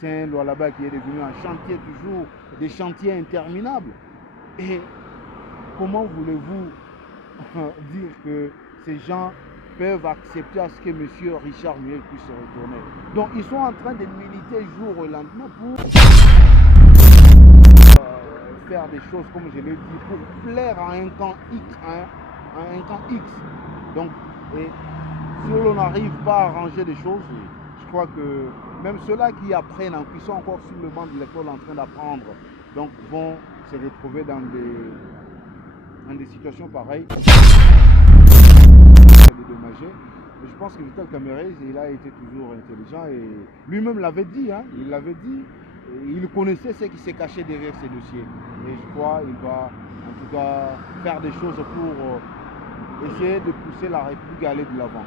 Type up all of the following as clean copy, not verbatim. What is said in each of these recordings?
C'est un Lualaba qui est devenu un chantier toujours, des chantiers interminables. Et comment voulez-vous dire que ces gens peuvent accepter à ce que M. Richard Muyej puisse se retourner? Donc ils sont en train de militer jour au lendemain pour faire des choses, comme je l'ai dit, pour plaire à un camp X. Donc, et si on n'arrive pas à arranger des choses, je crois que même ceux-là qui apprennent, qui sont encore sur le banc de l'école en train d'apprendre, donc vont se retrouver dans des situations pareilles. Dédommagé. Mais je pense que Vital Kamerhe, il a été toujours intelligent et lui-même l'avait dit, il l'avait dit, il connaissait ce qui s'est caché derrière ces dossiers. Et je crois qu'il va en tout cas faire des choses pour essayer de pousser la République à aller de l'avant.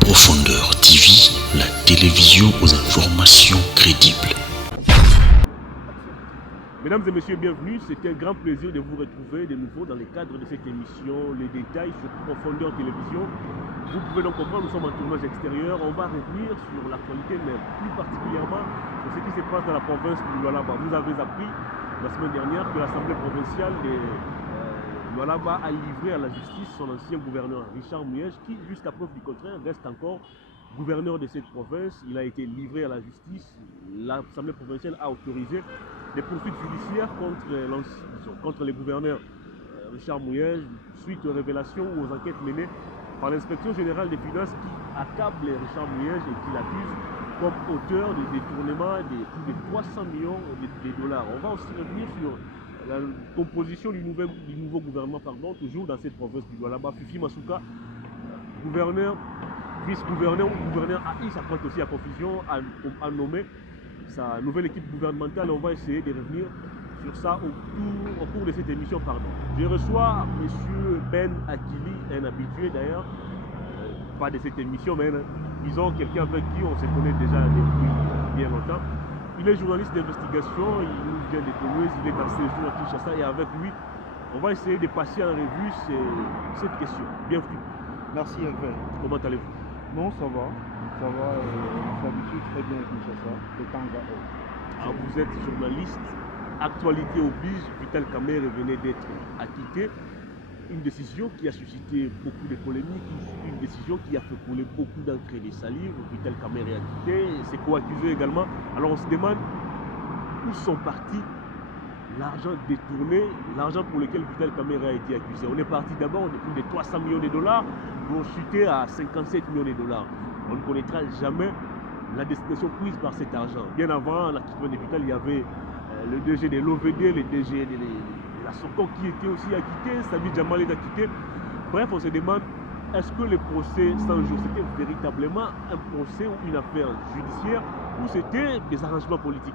Profondeur TV, la télévision aux informations crédibles. Mesdames et messieurs, bienvenue. C'est un grand plaisir de vous retrouver de nouveau dans le cadre de cette émission, les détails sur Profondeur Télévision. Vous pouvez donc comprendre, nous sommes en tournage extérieur. On va revenir sur l'actualité, mais plus particulièrement sur ce qui se passe dans la province du Lualaba. Vous avez appris la semaine dernière que l'Assemblée provinciale de Lualaba a livré à la justice son ancien gouverneur Richard Muyej, qui, jusqu'à preuve du contraire, reste encore gouverneur de cette province. Il a été livré à la justice. L'Assemblée provinciale a autorisé des poursuites judiciaires contre les gouverneurs Richard Muyej, suite aux révélations ou aux enquêtes menées par l'inspection générale des finances qui accable Richard Muyej et qui l'accuse comme auteur du détournement de plus de 300 millions de dollars. On va aussi revenir sur la composition du nouveau gouvernement, toujours dans cette province du Lualaba. Fifi Masuka, gouverneur, vice-gouverneur ou gouverneur AI, ça prête aussi à confusion, à nommer sa nouvelle équipe gouvernementale. On va essayer de revenir sur ça au cours de cette émission. Je reçois M. Ben Akili, un habitué d'ailleurs, pas de cette émission, mais disons quelqu'un avec qui on se connaît déjà depuis bien longtemps. Il est journaliste d'investigation, il nous vient de Toulouse, il est en séjour à Kinshasa et avec lui, on va essayer de passer en revue cette question. Bienvenue. Merci Hervé. Comment allez-vous? Bon, ça va. Ça va, on s'habitue très bien à Kinshasa, le temps va. Alors, vous êtes journaliste, actualité oblige, Vital Kamerhe venait d'être acquitté. Une décision qui a suscité beaucoup de polémiques, une décision qui a fait couler beaucoup d'encre et de salive. Vital Kamerhe est acquitté, c'est co-accusé également. Alors on se demande où sont partis l'argent détourné, l'argent pour lequel Vital Kamerhe a été accusé. On est parti d'abord de plus de 300 millions de dollars pour chuter à 57 millions de dollars. On ne connaîtra jamais la destination prise par cet argent. Bien avant l'acquittement de Vital, il y avait le DG de l'OVD, le DG de la Socon qui était aussi acquitté, Sami Jamal est acquitté. Bref, on se demande, est-ce que le procès 100 jours, c'était véritablement un procès ou une affaire judiciaire ou c'était des arrangements politiques?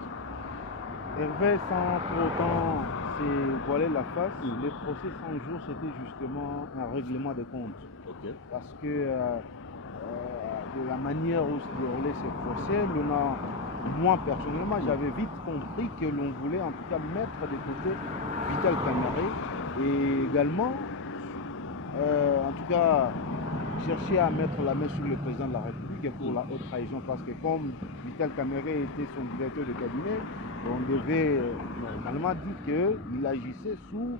Hervé, sans pour autant se voiler la face, le procès 100 jours, c'était justement un règlement de comptes. Okay. Parce que de la manière où se déroulait ce procès, moi personnellement, j'avais vite compris que l'on voulait en tout cas mettre de côté Vital Kamerhe et également, en tout cas, chercher à mettre la main sur le président de la République pour la haute trahison. Parce que comme Vital Kamerhe était son directeur de cabinet, on devait normalement dire qu'il agissait sous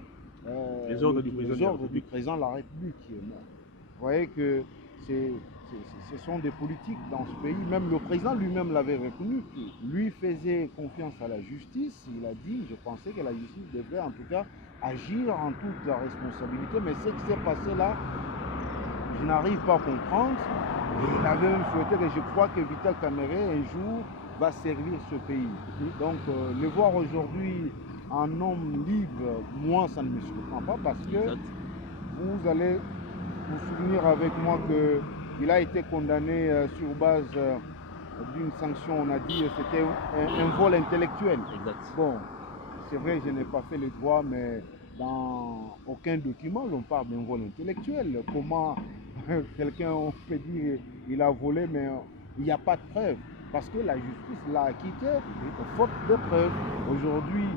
les ordres du président de la République. Vous voyez que ce sont des politiques dans ce pays. Même le président lui-même l'avait reconnu. Lui faisait confiance à la justice. Il a dit, je pensais que la justice devrait en tout cas agir en toute la responsabilité. Mais ce qui s'est passé là, je n'arrive pas à comprendre. Et il avait même souhaité que je crois que Vital Kamerhe un jour va servir ce pays. Donc le voir aujourd'hui en homme libre, moi ça ne me surprend pas parce que vous allez vous souvenir avec moi qu'il a été condamné sur base d'une sanction, on a dit c'était un vol intellectuel. Exact. Bon, c'est vrai, je n'ai pas fait le droit, mais dans aucun document, on parle d'un vol intellectuel. Comment quelqu'un peut dire qu'il a volé, mais il n'y a pas de preuve. Parce que la justice l'a acquitté faute de preuves. Aujourd'hui,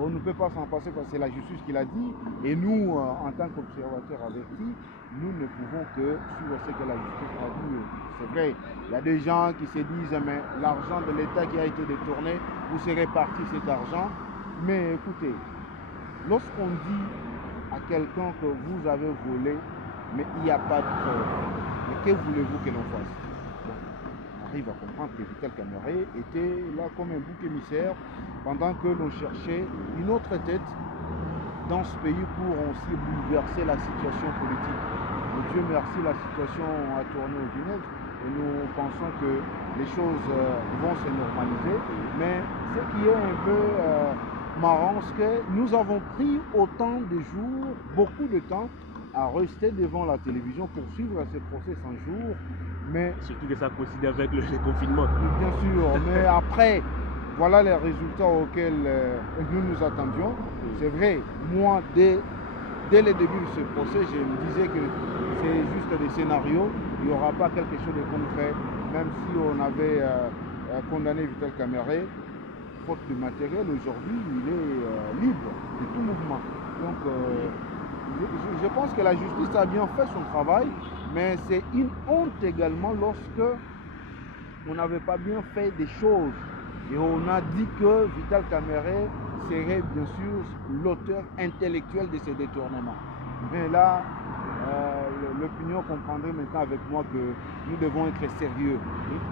On ne peut pas s'en passer parce que c'est la justice qui l'a dit. Et nous, en tant qu'observateurs avertis, nous ne pouvons que suivre ce que la justice a dit. C'est vrai, il y a des gens qui se disent, mais l'argent de l'État qui a été détourné, où serait parti cet argent? Mais écoutez, lorsqu'on dit à quelqu'un que vous avez volé, mais il n'y a pas de preuve, mais que voulez-vous que l'on fasse? On arrive à comprendre que Vital Kamerhe était là comme un bouc émissaire pendant que l'on cherchait une autre tête dans ce pays pour aussi bouleverser la situation politique. Et Dieu merci, la situation a tourné au vinaigre et nous pensons que les choses vont se normaliser. Mais ce qui est un peu marrant, c'est que nous avons pris autant de jours, beaucoup de temps, à rester devant la télévision pour suivre ce procès 100 jours. Mais surtout que ça coïncide avec le confinement. Bien sûr, mais après, voilà les résultats auxquels nous nous attendions. C'est vrai, moi, dès le début de ce procès, je me disais que c'est juste des scénarios, il n'y aura pas quelque chose de concret, même si on avait condamné Vital Kamerhe, faute de matériel, aujourd'hui, il est libre de tout mouvement. Donc, je pense que la justice a bien fait son travail, mais c'est une honte également lorsque on n'avait pas bien fait des choses. Et on a dit que Vital Kamerhe serait bien sûr l'auteur intellectuel de ces détournements. Mais là, l'opinion comprendrait maintenant avec moi que nous devons être sérieux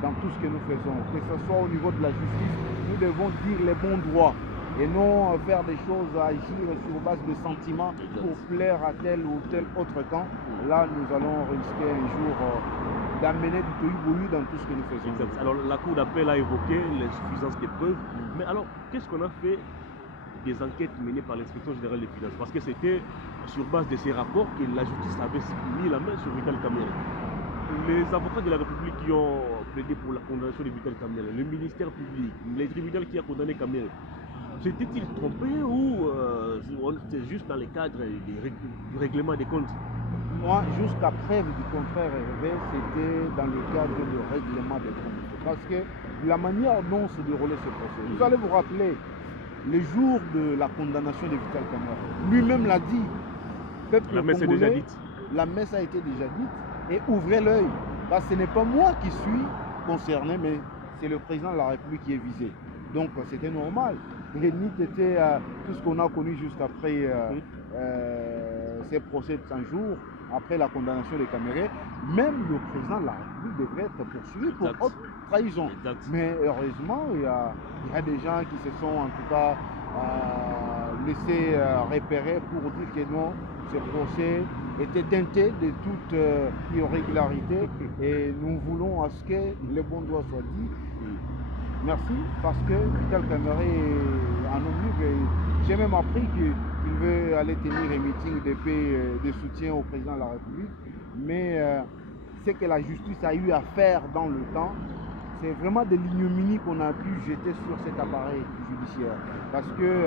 dans tout ce que nous faisons. Que ce soit au niveau de la justice, nous devons dire les bons droits et non faire des choses, agir sur base de sentiments pour plaire à tel ou tel autre camp. Là, nous allons risquer un jour d'amener du tohu-bohu dans tout ce que nous faisons. Exact. Alors, la Cour d'appel a évoqué l'insuffisance des preuves. Mais alors, qu'est-ce qu'on a fait des enquêtes menées par l'inspection générale des finances? Parce que c'était sur base de ces rapports que la justice avait mis la main sur Vital Kamerhe. Les avocats de la République qui ont plaidé pour la condamnation de Vital Kamerhe, le ministère public, les tribunaux qui a condamné Kamerhe, s'était-il trompé ou c'est juste dans le cadre du règlement des comptes? Moi, jusqu'à preuve du contraire, c'était dans le cadre du règlement des comptes. Parce que la manière dont se déroulait ce procès, vous allez vous rappeler, le jour de la condamnation de Vital Kamerhe, lui-même l'a dit, peuple la messe est déjà dite. La messe a été déjà dite, et ouvrez l'œil. Ce n'est pas moi qui suis concerné, mais c'est le président de la République qui est visé. Donc c'était normal. Et ni était tout ce qu'on a connu juste après ces procès de 100 jours, après la condamnation de Kamerhe, même le président de la République devrait être poursuivi pour haute trahison. Exact. Mais heureusement, il y a des gens qui se sont en tout cas laissés repérer pour dire que non, ce procès était teinté de toute irrégularité et nous voulons à ce que le bon droit soit dit. Merci, parce que Vital Kamerhe est un homme libre. J'ai même appris qu'il veut aller tenir un meeting de paix, de soutien au président de la République. Mais ce que la justice a eu à faire dans le temps, c'est vraiment de l'ignominie qu'on a pu jeter sur cet appareil judiciaire. Parce que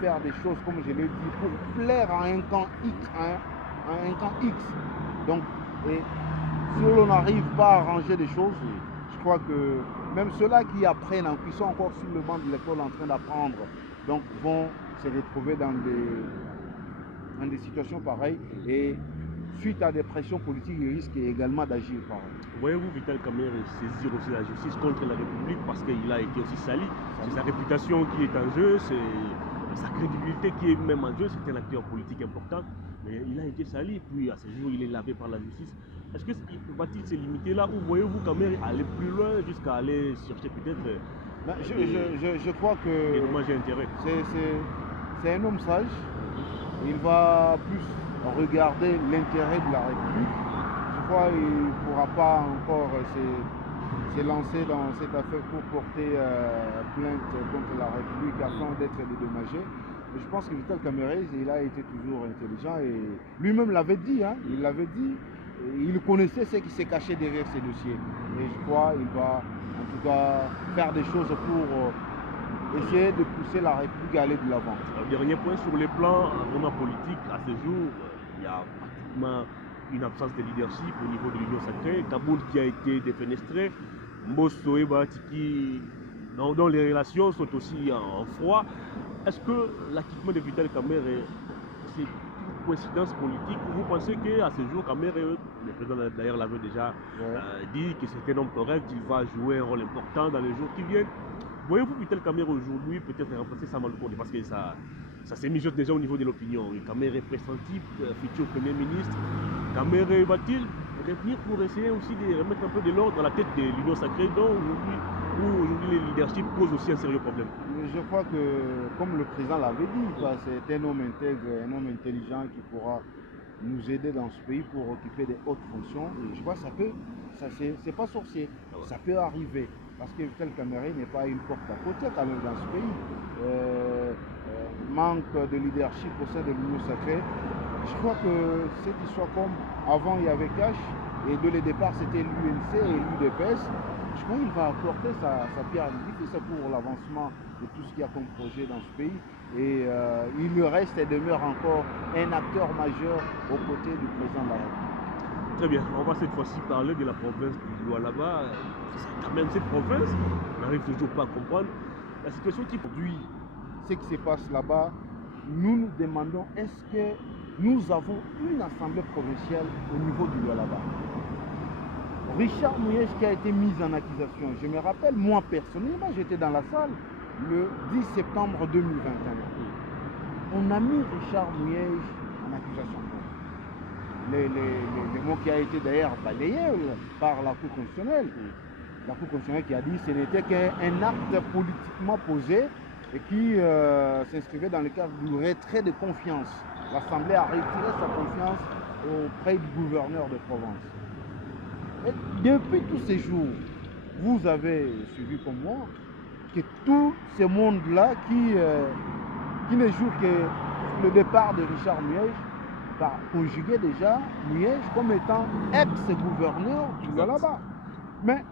faire des choses, comme je l'ai dit, pour plaire à un camp X, donc, et si on n'arrive pas à arranger des choses, je crois que même ceux-là qui apprennent, qui sont encore sur le banc de l'école en train d'apprendre, donc vont se retrouver dans des situations pareilles. Et suite à des pressions politiques, ils risquent également d'agir pareil. Voyez-vous Vital Kamerhe saisir aussi la justice contre la République parce qu'il a été aussi sali? C'est sa réputation qui est en jeu, c'est sa crédibilité qui est même en jeu. C'est un acteur politique important, mais il a été sali, puis à ce jour il est lavé par la justice. Est-ce qu'il va-t-il se limiter là ou voyez-vous Kamerhe aller plus loin jusqu'à aller chercher peut-être je crois que des dommages et intérêts? C'est un homme sage. Il va plus regarder l'intérêt de la République. Je crois qu'il ne pourra pas encore se lancer dans cette affaire pour porter plainte contre la République afin d'être dédommagé. Mais je pense que Vital Kamerhe, il a été toujours intelligent et lui-même l'avait dit, il l'avait dit. Il connaissait ce qui s'est caché derrière ces dossiers. Et je crois qu'il va en tout cas faire des choses pour essayer de pousser la République à aller de l'avant. Dernier point sur les plans vraiment politiques, à ce jour, il y a pratiquement une absence de leadership au niveau de l'Union sacrée. Kaboul qui a été défenestré, Mbosso et Batiki dont les relations sont aussi en froid. Est-ce que l'acquittement de Vital Kamerhe, c'est une coïncidence politique? Vous pensez qu'à ce jour, Kamerhe, le président d'ailleurs l'avait déjà dit que c'était un homme correct, il va jouer un rôle important dans les jours qui viennent. Voyez-vous Vital Kamerhe aujourd'hui peut-être remplacer Sama Lukonde? Parce que ça s'est mis déjà au niveau de l'opinion. Kamerhe est pressenti, futur Premier ministre. Kamerhe va-t-il revenir pour essayer aussi de remettre un peu de l'ordre dans la tête de l'Union sacrée, dont aujourd'hui le leadership pose aussi un sérieux problème? Je crois que, comme le président l'avait dit, c'est un homme intègre, un homme intelligent qui pourra nous aider dans ce pays pour occuper des hautes fonctions. Et je crois que c'est pas sorcier, ça peut arriver. Parce que Vital Kamerhe n'est pas une porte à côté quand même dans ce pays. Manque de leadership au sein de l'Union sacrée. Je crois que cette histoire, comme avant il y avait Cash, et dès le départ c'était l'UNC et l'UDPS, je crois qu'il va apporter sa pierre à l'édifice pour l'avancement de tout ce qu'il y a comme projet dans ce pays. Et il reste et demeure encore un acteur majeur aux côtés du président de la République. Très bien, on va cette fois-ci parler de la province du Lualaba. Quand même cette province, on n'arrive toujours pas à comprendre la situation qui aujourd'hui, ce qui se passe là-bas. Nous nous demandons, est-ce que nous avons une assemblée provinciale au niveau du Lualaba? Richard Mouyej qui a été mis en accusation, je me rappelle, moi personnellement, j'étais dans la salle le 10 septembre 2021. On a mis Richard Mouyej en accusation. Le mot qui a été d'ailleurs balayé par la Cour constitutionnelle. La Cour constitutionnelle qui a dit que ce n'était qu'un acte politiquement posé et qui s'inscrivait dans le cadre du retrait de confiance. L'Assemblée a retiré sa confiance auprès du gouverneur de Provence. Et depuis tous ces jours, vous avez suivi comme moi que tout ce monde-là qui ne joue que le départ de Richard Mouyej va conjuguer déjà Mouyej comme étant ex-gouverneur du Lualaba. Mais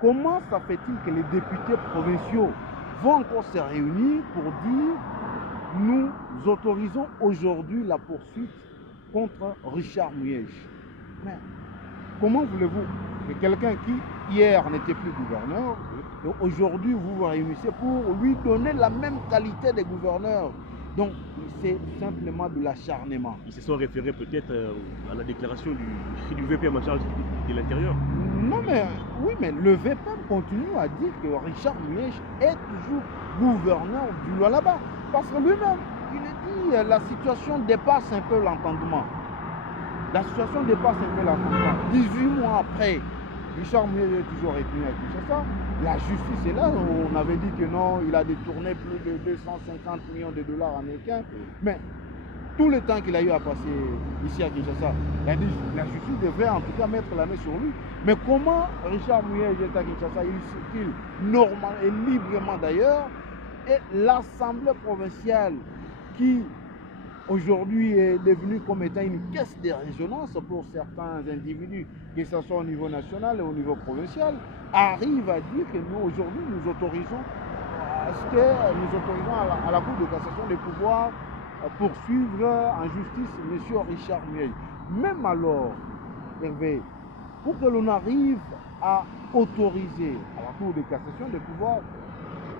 comment ça fait-il que les députés provinciaux vont encore se réunir pour dire nous autorisons aujourd'hui la poursuite contre Richard Mouyej? Mais comment voulez-vous que quelqu'un qui hier n'était plus gouverneur, aujourd'hui vous vous réunissez pour lui donner la même qualité de gouverneur? Donc c'est simplement de l'acharnement. Ils se sont référés peut-être à la déclaration du VPM en charge de l'intérieur. Non mais oui, mais le VPM continue à dire que Richard Mouyej est toujours gouverneur du Lualaba. Parce que lui-même, il a dit la situation dépasse un peu l'entendement. La situation dépasse un peu l'entendement. 18 mois après, Richard Mouyej est toujours retenu à Kinshasa. La justice est là. On avait dit que non, il a détourné plus de 250 millions de dollars américains. Mais tout le temps qu'il a eu à passer ici à Kinshasa, la justice devrait en tout cas mettre la main sur lui. Mais comment Richard Mouyej est à Kinshasa? Il circule normalement et librement d'ailleurs. Et l'Assemblée provinciale qui aujourd'hui est devenue comme étant une caisse de résonance pour certains individus, que ce soit au niveau national et au niveau provincial, arrive à dire que nous aujourd'hui nous autorisons à la Cour de cassation de pouvoir poursuivre en justice M. Richard Mouyej. Même alors, Hervé, pour que l'on arrive à autoriser à la Cour de cassation de pouvoir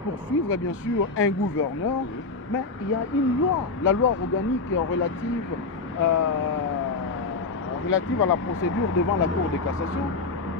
poursuivre bien sûr un gouverneur, mais il y a une loi, la loi organique relative à la procédure devant la Cour de cassation.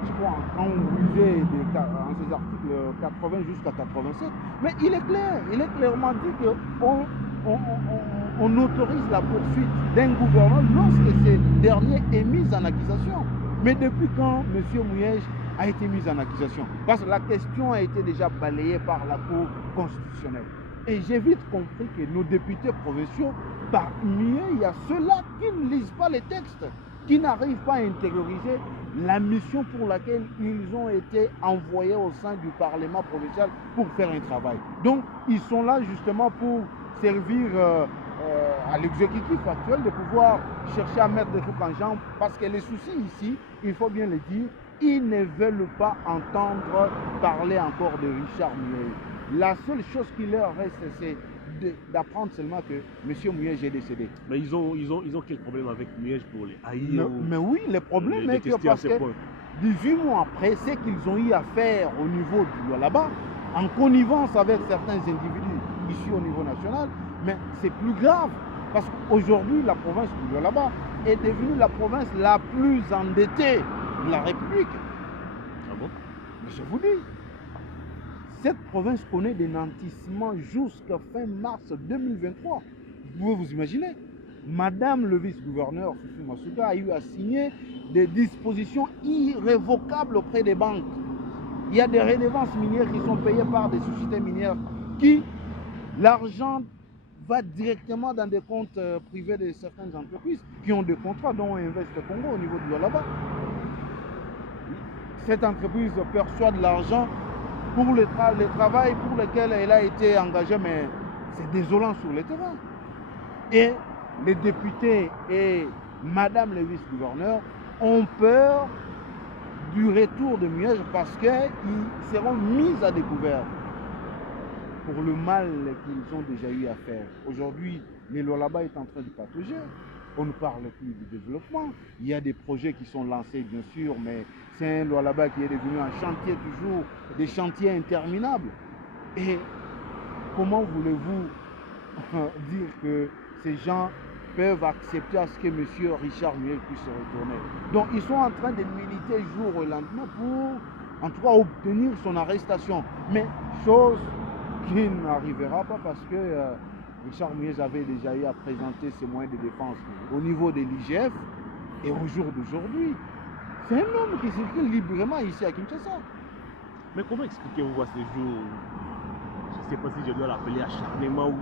Je crois quand vous lisez en ces articles 80 jusqu'à 87, mais il est clairement dit qu'on autorise la poursuite d'un gouverneur lorsque ce dernier est mis en accusation. Mais depuis quand M. Mouyej a été mis en accusation? Parce que la question a été déjà balayée par la Cour constitutionnelle. Et j'ai vite compris que nos députés provinciaux, parmi eux, il y a ceux-là qui ne lisent pas les textes, qui n'arrivent pas à intérioriser la mission pour laquelle ils ont été envoyés au sein du Parlement provincial pour faire un travail. Donc, ils sont là justement pour servir à l'exécutif actuel de pouvoir chercher à mettre des trucs en jambe, parce que les soucis ici, il faut bien le dire, ils ne veulent pas entendre parler encore de Richard Mouyej. La seule chose qui leur reste, c'est d'apprendre seulement que M. Mouyej est décédé. Mais ils ont quel problème avec Mouyej pour les haïr? Mais oui, le problème est que parce que 18 mois après, ce qu'ils ont eu à faire au niveau du Lualaba, en connivence avec certains individus ici au niveau national, mais c'est plus grave. Parce qu'aujourd'hui, la province du Lualaba est devenue la province la plus endettée de la République. Ah bon? Mais je vous dis, cette province connaît des nantissements jusqu'à fin mars 2023. Vous pouvez vous imaginer. Madame le vice-gouverneur Fufu Masuka a eu à signer des dispositions irrévocables auprès des banques. Il y a des redevances minières qui sont payées par des sociétés minières qui, l'argent va directement dans des comptes privés de certaines entreprises qui ont des contrats dont Invest Congo au niveau du Lualaba. Cette entreprise perçoit de l'argent pour le travail pour lequel elle a été engagée, mais c'est désolant sur le terrain. Et les députés et Madame le vice-gouverneur ont peur du retour de Muyej parce qu'ils seront mis à découvert pour le mal qu'ils ont déjà eu à faire. Aujourd'hui, le Lualaba est en train de patauger. On ne parle plus de développement. Il y a des projets qui sont lancés, bien sûr, mais c'est un Lualaba qui est devenu un chantier toujours, des chantiers interminables. Et comment voulez-vous dire que ces gens peuvent accepter à ce que M. Richard Muyej puisse se retourner? Donc, ils sont en train de militer jour au lendemain pour, en tout cas, obtenir son arrestation. Mais chose qui n'arrivera pas parce que Richard Muyej avait déjà eu à présenter ses moyens de défense au niveau de l'IGF et au jour d'aujourd'hui. C'est un homme qui circule librement ici à Kinshasa. Mais comment expliquez-vous à ce jour, je ne sais pas si je dois l'appeler acharnement, ou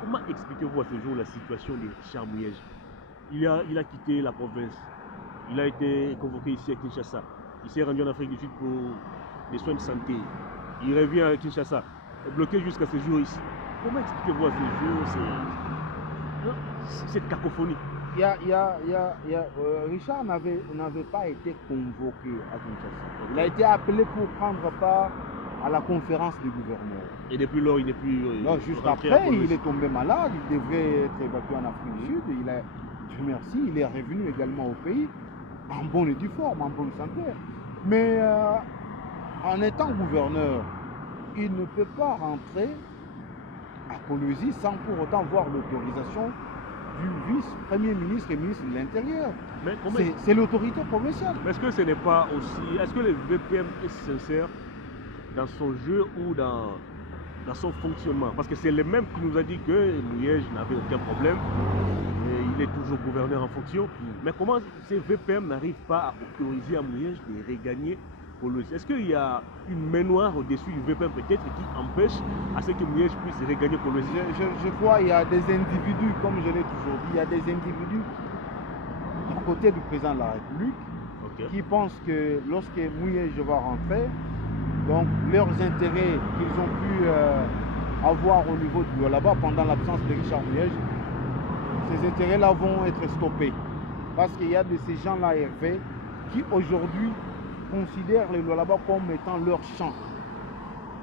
comment expliquez-vous à ce jour la situation de Richard Muyej? Il a quitté la province, il a été convoqué ici à Kinshasa, il s'est rendu en Afrique du Sud pour des soins de santé, il revient à Kinshasa, bloqué jusqu'à ce jour ici. Comment expliquez-vous à ce jour cette cacophonie? Richard n'avait pas été convoqué à Kinshasa. Il a été appelé pour prendre part à la conférence des gouverneurs. Et depuis lors, il n'est plus... non, juste après, il est tombé malade, il devrait être évacué en Afrique du Sud. Dieu merci, il est revenu également au pays, en bonne et due forme, en bonne santé. Mais en étant gouverneur, il ne peut pas rentrer à Kolwezi sans pour autant voir l'autorisation du vice-premier ministre et ministre de l'Intérieur. C'est l'autorité provinciale. Mais est-ce que ce n'est pas aussi... Est-ce que le VPM est sincère dans son jeu ou dans son fonctionnement? Parce que c'est le même qui nous a dit que Muyej n'avait aucun problème et il est toujours gouverneur en fonction. Mais comment ces VPM n'arrivent pas à autoriser à Muyej de regagner Kolwezi? Est-ce qu'il y a une main noire au-dessus du VPM peut-être qui empêche à ce que Muyej puisse regagner Kolwezi? Je crois qu'il y a des individus, comme je l'ai toujours dit, il y a des individus à côté du président de la République qui pensent que lorsque Muyej va rentrer, donc leurs intérêts qu'ils ont pu avoir au niveau du Lualaba pendant l'absence de Richard Muyej, ces intérêts-là vont être stoppés. Parce qu'il y a de ces gens-là, Hervé, qui aujourd'hui considèrent le Lualaba comme étant leur champ.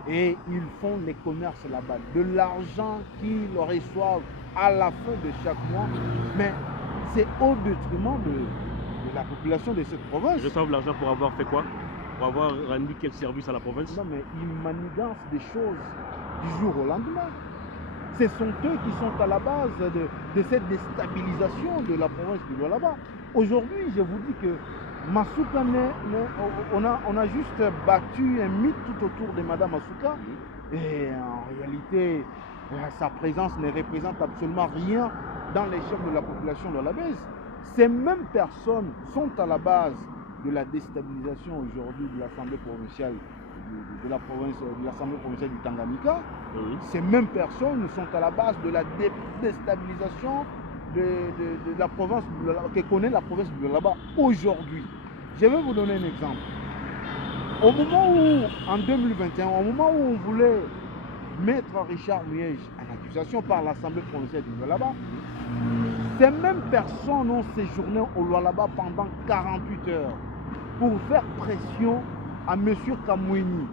Et ils font les commerces là-bas. De l'argent qu'ils reçoivent à la fin de chaque mois, mais c'est au détriment de la population de cette province. Ils reçoivent l'argent pour avoir fait quoi? Pour avoir rendu quel service à la province? Non, mais ils manigancent des choses du jour au lendemain. Ce sont eux qui sont à la base de cette déstabilisation de la province du Lualaba. Aujourd'hui, je vous dis que Masuka, on a juste battu un mythe tout autour de Madame Masuka. Et en réalité, sa présence ne représente absolument rien dans l'échelle de la population lualabaise. Ces mêmes personnes sont à la base de la déstabilisation aujourd'hui de l'Assemblée provinciale de la province, de l'Assemblée provinciale du Tanganyika. Ces mêmes personnes sont à la base de la déstabilisation de la province que connaît la province du Lualaba aujourd'hui. Je vais vous donner un exemple. Au moment où, en 2021, au moment où on voulait mettre Richard Muyej en accusation par l'Assemblée provinciale du Lualaba, ces mêmes personnes ont séjourné au Lualaba pendant 48 heures pour faire pression à M. Kamweni,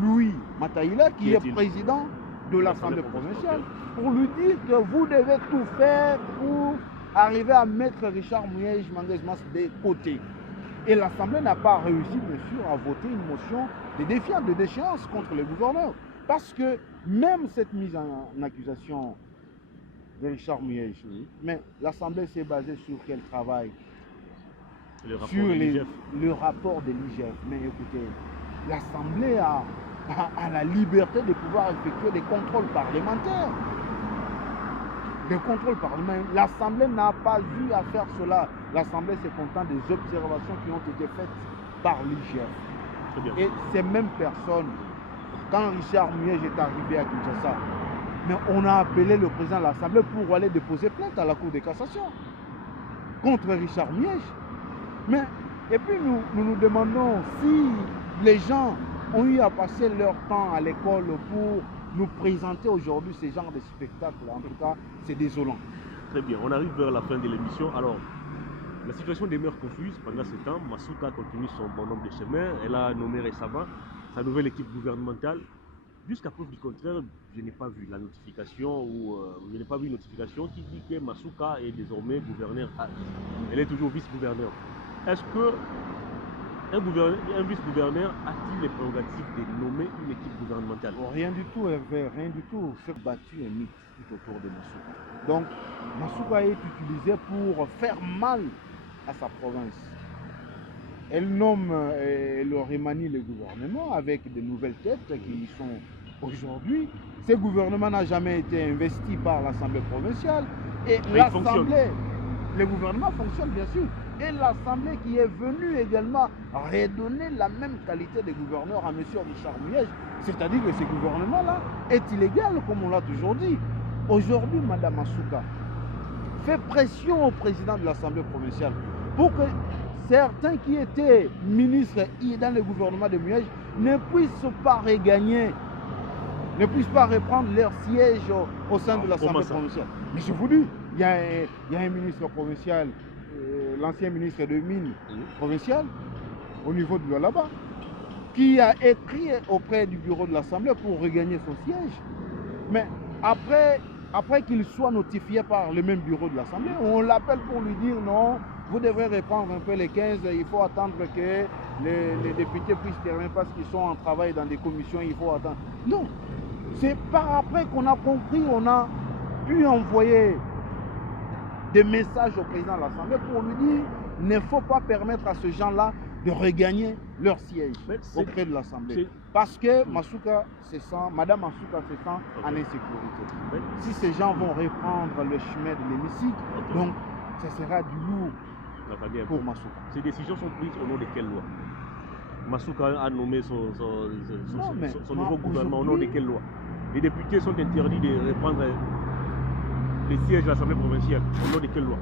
Louis Mataïla, qui est président de l'Assemblée provinciale, pour lui dire que vous devez tout faire pour arriver à mettre Richard Muyej Manguez Mas de côté. Et l'Assemblée n'a pas réussi, bien sûr, à voter une motion de déchéance contre les gouverneurs. Parce que même cette mise en accusation de Richard Muyej, mais l'Assemblée s'est basée sur quel travail? Sur le rapport de l'IGF. Mais écoutez, l'Assemblée a la liberté de pouvoir effectuer des contrôles parlementaires. L'Assemblée n'a pas eu à faire cela. L'Assemblée s'est contente des observations qui ont été faites par l'IGF. Et ces mêmes personnes, quand Richard Muyej est arrivé à Kinshasa, mais on a appelé le président de l'Assemblée pour aller déposer plainte à la Cour de cassation contre Richard Muyej. Mais, et puis nous demandons si les gens ont eu à passer leur temps à l'école pour nous présenter aujourd'hui ce genre de spectacle. En tout cas, c'est désolant. Très bien, on arrive vers la fin de l'émission. Alors, la situation demeure confuse pendant ce temps. Masuka continue son bon nombre de chemins. Elle a nommé récemment sa nouvelle équipe gouvernementale. Jusqu'à preuve du contraire, je n'ai pas vu la notification je n'ai pas vu une notification qui dit que Masuka est désormais gouverneur. Elle est toujours vice-gouverneur. Est-ce que un vice-gouverneur a-t-il les prérogatives de nommer une équipe gouvernementale? Rien du tout, Hervé, rien du tout. C'est battu un mythe tout autour de Masuka. Donc, Masuka est utilisé pour faire mal à sa province. Elle nomme et elle remanie le gouvernement avec de nouvelles têtes qui y sont aujourd'hui. Ce gouvernement n'a jamais été investi par l'Assemblée provinciale. Et l'Assemblée, le gouvernement fonctionne bien sûr. Et l'Assemblée qui est venue également redonner la même qualité de gouverneur à M. Richard Muyej. C'est-à-dire que ce gouvernement-là est illégal, comme on l'a toujours dit. Aujourd'hui, Mme Masuka fait pression au président de l'Assemblée provinciale pour que certains qui étaient ministres dans le gouvernement de Muyej ne puissent pas regagner, ne puissent pas reprendre leur siège au sein de l'Assemblée provinciale. Mais je vous dis, il y a un ministre provincial, l'ancien ministre de Mines provincial, au niveau de Lualaba, qui a écrit auprès du bureau de l'Assemblée pour regagner son siège. Mais après qu'il soit notifié par le même bureau de l'Assemblée, on l'appelle pour lui dire non, vous devrez reprendre un peu les 15, il faut attendre que les députés puissent terminer parce qu'ils sont en travail dans des commissions, il faut attendre. Non, c'est par après qu'on a compris, on a pu envoyer des messages au président de l'Assemblée pour lui dire il ne faut pas permettre à ces gens-là de regagner leur siège auprès de l'Assemblée. Parce que Madame Masuka se sent en insécurité. Si ces gens vont reprendre le chemin de l'hémicycle, donc ce sera du lourd pour Masuka. Ces décisions sont prises au nom de quelle loi? Masuka a nommé son nouveau gouvernement au nom de quelle loi? Les députés sont interdits de reprendre les sièges de l'Assemblée provinciale au nom de quelle loi?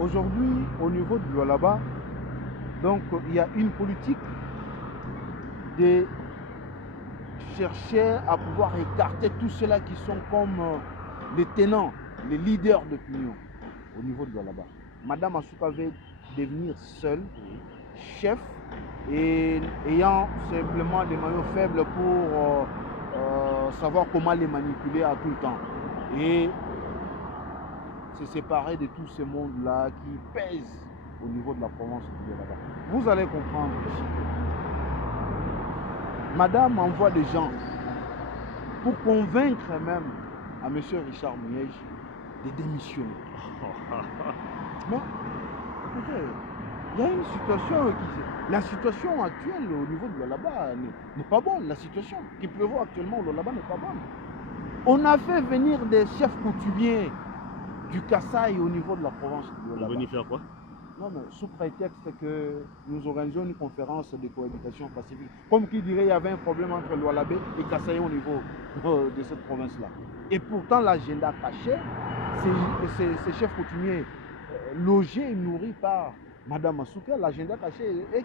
Aujourd'hui, au niveau de Lualaba, donc il y a une politique de chercher à pouvoir écarter tous ceux-là qui sont comme les tenants, les leaders d'opinion au niveau de Lualaba. Madame Masuka veut devenir seule, chef, et ayant simplement des maillots faibles pour savoir comment les manipuler à tout le temps. Et se séparer de tout ce monde-là qui pèse au niveau de la province de Lualaba. Vous allez comprendre ici. Madame envoie des gens pour convaincre même à M. Richard Muyej de démissionner. Mais, écoutez, il y a une situation la situation actuelle au niveau de Lualaba n'est pas bonne. La situation qui prévaut actuellement au Lualaba n'est pas bonne. On a fait venir des chefs coutumiers du Kasaï au niveau de la province de Lualaba. Vous venez faire quoi? Non, mais sous prétexte que nous organisions une conférence de cohabitation pacifique. Comme qui dirait, il y avait un problème entre Lualaba et Kasaï au niveau de cette province-là. Et pourtant, l'agenda caché, ces chefs coutumiers logés et nourris par Mme Masuka, l'agenda caché est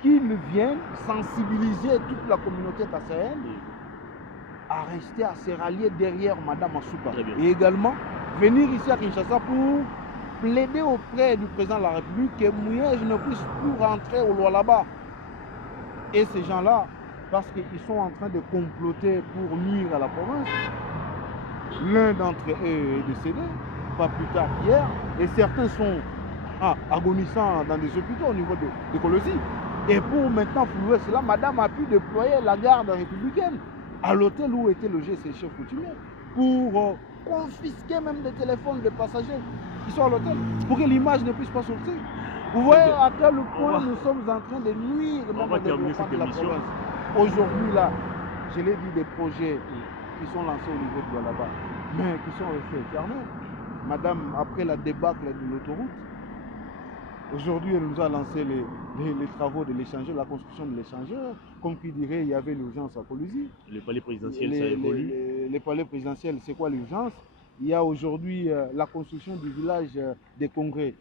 qu'ils viennent sensibiliser toute la communauté kassaïenne à rester, à se rallier derrière Mme Masuka. Et également, venir ici à Kinshasa pour plaider auprès du président de la République que Muyej ne puisse plus rentrer au Lualaba. Et ces gens-là, parce qu'ils sont en train de comploter pour nuire à la province, l'un d'entre eux est décédé, pas plus tard qu'hier, et certains sont agonisants dans des hôpitaux au niveau de Colosie. Et pour maintenant flouer cela, madame a pu déployer la garde républicaine à l'hôtel où étaient logés ses chefs coutumiers pour confisquer même des téléphones de passagers qui sont à l'hôtel pour que l'image ne puisse pas sortir. Vous voyez à quel point nous sommes en train de nuire même au développement de la province. Aujourd'hui, là, je l'ai dit, des projets qui sont lancés au niveau de là-bas, mais qui sont restés éternels. Madame, après la débâcle de l'autoroute, aujourd'hui, elle nous a lancé les travaux de l'échangeur, la construction de l'échangeur. Comme qui dirait, il y avait l'urgence à Colosie. Le palais présidentiel, ça évolue. Les palais présidentiels, c'est quoi l'urgence? Il y a aujourd'hui la construction du village des congrès.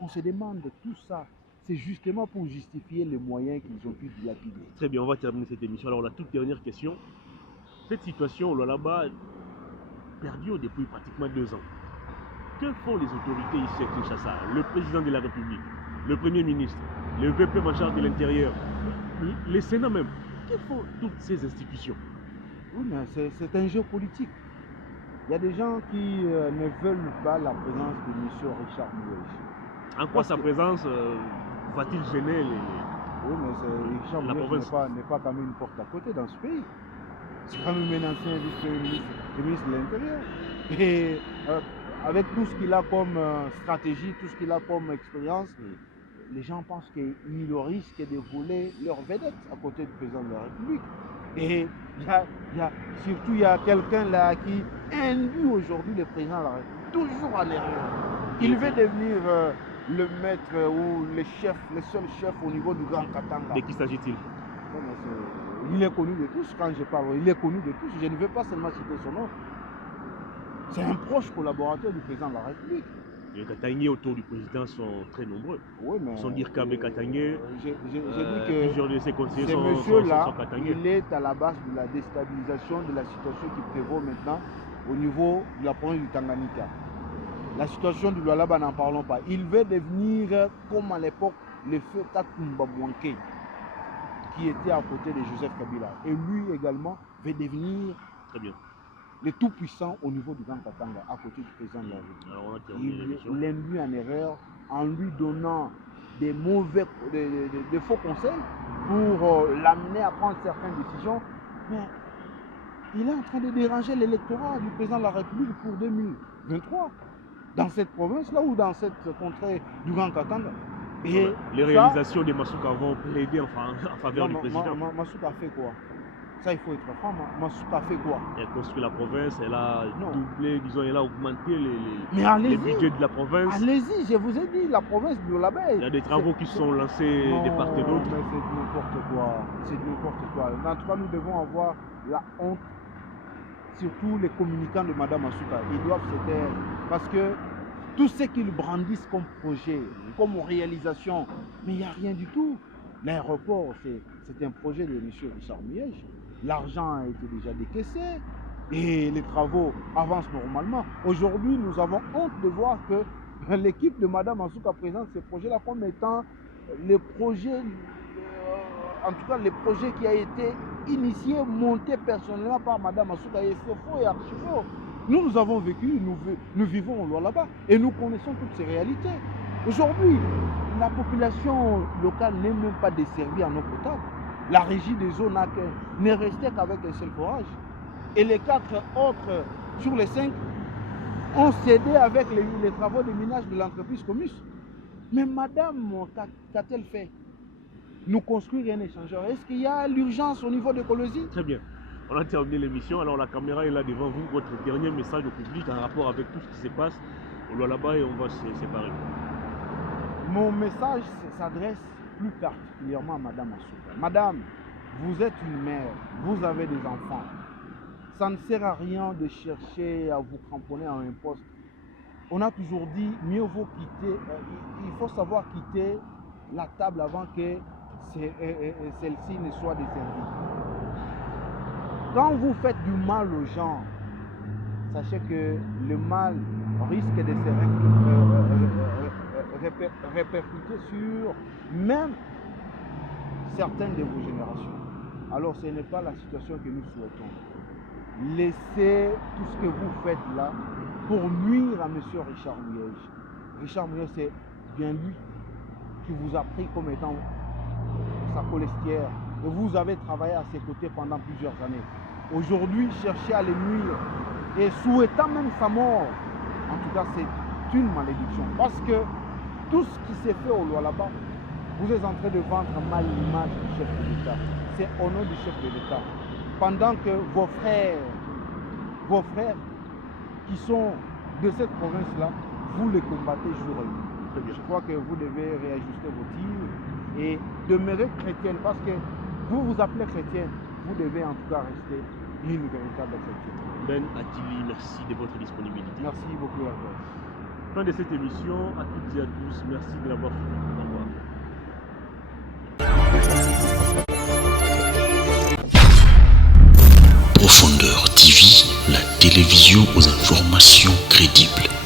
On se demande tout ça. C'est justement pour justifier les moyens qu'ils ont pu dilapider. Très bien, on va terminer cette émission. Alors, la toute dernière question. Cette situation, là-bas, perdure depuis pratiquement 2 ans. Que font les autorités ici à Kinshasa? Le président de la République, le Premier ministre, le VP major de l'Intérieur, le Sénat même. Que font toutes ces institutions? Oui, mais c'est un jeu politique. Il y a des gens qui ne veulent pas la présence de M. Richard Mouège. En quoi sa présence va-t-il gêner Oui, mais Richard Mouège n'est pas quand même une porte à côté dans ce pays. C'est quand même un ancien vice-ministre de l'Intérieur. Et avec tout ce qu'il a comme stratégie, tout ce qu'il a comme expérience, les gens pensent qu'il risque de voler leur vedette à côté du président de la République. Et surtout, il y a quelqu'un là qui induit aujourd'hui le président de la République, toujours en erreur. Il veut devenir le maître ou le seul chef au niveau du Grand Katanga. De qui s'agit-il? Il est connu de tous, quand je parle, il est connu de tous. Je ne veux pas seulement citer son nom. C'est un proche collaborateur du président de la République. Les Katangais autour du président sont très nombreux. Oui, mais sans dire Kabé Katangais, j'ai dit que plusieurs de ses conseillers ce sont monsieur-là, Katangais. il est à la base de la déstabilisation de la situation qui prévaut maintenant au niveau de la province du Tanganyika. La situation du Lualaba, n'en parlons pas. Il veut devenir, comme à l'époque, le feu Takumba Mwanke, qui était à côté de Joseph Kabila. Et lui également veut devenir Très bien. le tout-puissant au niveau du Grand Katanga, à côté du président de la République. Alors on va terminer l'émission. Il induit en erreur en lui donnant des faux conseils pour l'amener à prendre certaines décisions. Mais il est en train de déranger l'électorat du président de la République pour 2023, dans cette province-là ou dans cette contrée du Grand Katanga. Et les réalisations de Massouka vont plaider en faveur du président. Massouka a fait quoi? Ça, il faut être franc. Massouka a fait quoi? Elle a construit la province, elle a doublé, disons, elle a augmenté les budgets de la province. Allez-y, je vous ai dit, la province de l'Abeille. Il y a des travaux qui sont lancés de part et d'autre. Mais c'est de n'importe quoi. C'est de n'importe quoi. En tout cas, nous devons avoir la honte, surtout les communicants de Mme Massouka. Ils doivent se taire. Parce que tout ce qu'ils brandissent comme projet, comme réalisation, mais il n'y a rien du tout. L'aéroport, c'est un projet de M. Richard Mouège. L'argent a été déjà décaissé et les travaux avancent normalement. Aujourd'hui, nous avons honte de voir que l'équipe de Mme Massouka présente ces projets-là comme étant les projets, en tout cas les projets qui a été initié, monté personnellement par Mme Massouka. Et c'est faux et archi faux. Nous avons vécu, nous vivons là-bas et nous connaissons toutes ces réalités. Aujourd'hui, la population locale n'est même pas desservie en eau potable. La régie des eaux n'est restée qu'avec un seul forage. Et les 4 autres sur les 5 ont cédé avec les travaux de minage de l'entreprise Comus. Mais madame, qu'a-t-elle fait? Nous construire un échangeur. Est-ce qu'il y a l'urgence au niveau de Colosie? Très bien. On a terminé l'émission. Alors la caméra est là devant vous. Votre dernier message au public en rapport avec tout ce qui se passe au Lualaba et on va se séparer. Mon message s'adresse plus particulièrement à Mme Massouka. Madame, vous êtes une mère, vous avez des enfants. Ça ne sert à rien de chercher à vous cramponner à un poste. On a toujours dit, mieux vaut quitter, il faut savoir quitter la table avant que celle-ci ne soit desservie. Quand vous faites du mal aux gens, sachez que le mal risque de se répercuter sur même certaines de vos générations. Alors ce n'est pas la situation que nous souhaitons. Laissez tout ce que vous faites là pour nuire à M. Richard Mouège. Richard Mouège, c'est bien lui qui vous a pris comme étant sa colistière et vous avez travaillé à ses côtés pendant plusieurs années. Aujourd'hui, chercher à les nuire et souhaitant même sa mort, en tout cas, c'est une malédiction. Parce que tout ce qui s'est fait au Lualaba, vous êtes en train de vendre mal l'image du chef de l'État. C'est au nom du chef de l'État. Pendant que vos frères qui sont de cette province-là, vous les combattez jour et nuit. Je crois que vous devez réajuster vos tirs et demeurer chrétienne parce que vous vous appelez chrétienne, vous devez en tout cas rester une véritable chrétienne. Ben Atili, merci de votre disponibilité. Merci beaucoup à toi. Fin de cette émission, à toutes et à tous, merci de l'avoir suivi. Au revoir. Profondeur TV, la télévision aux informations crédibles.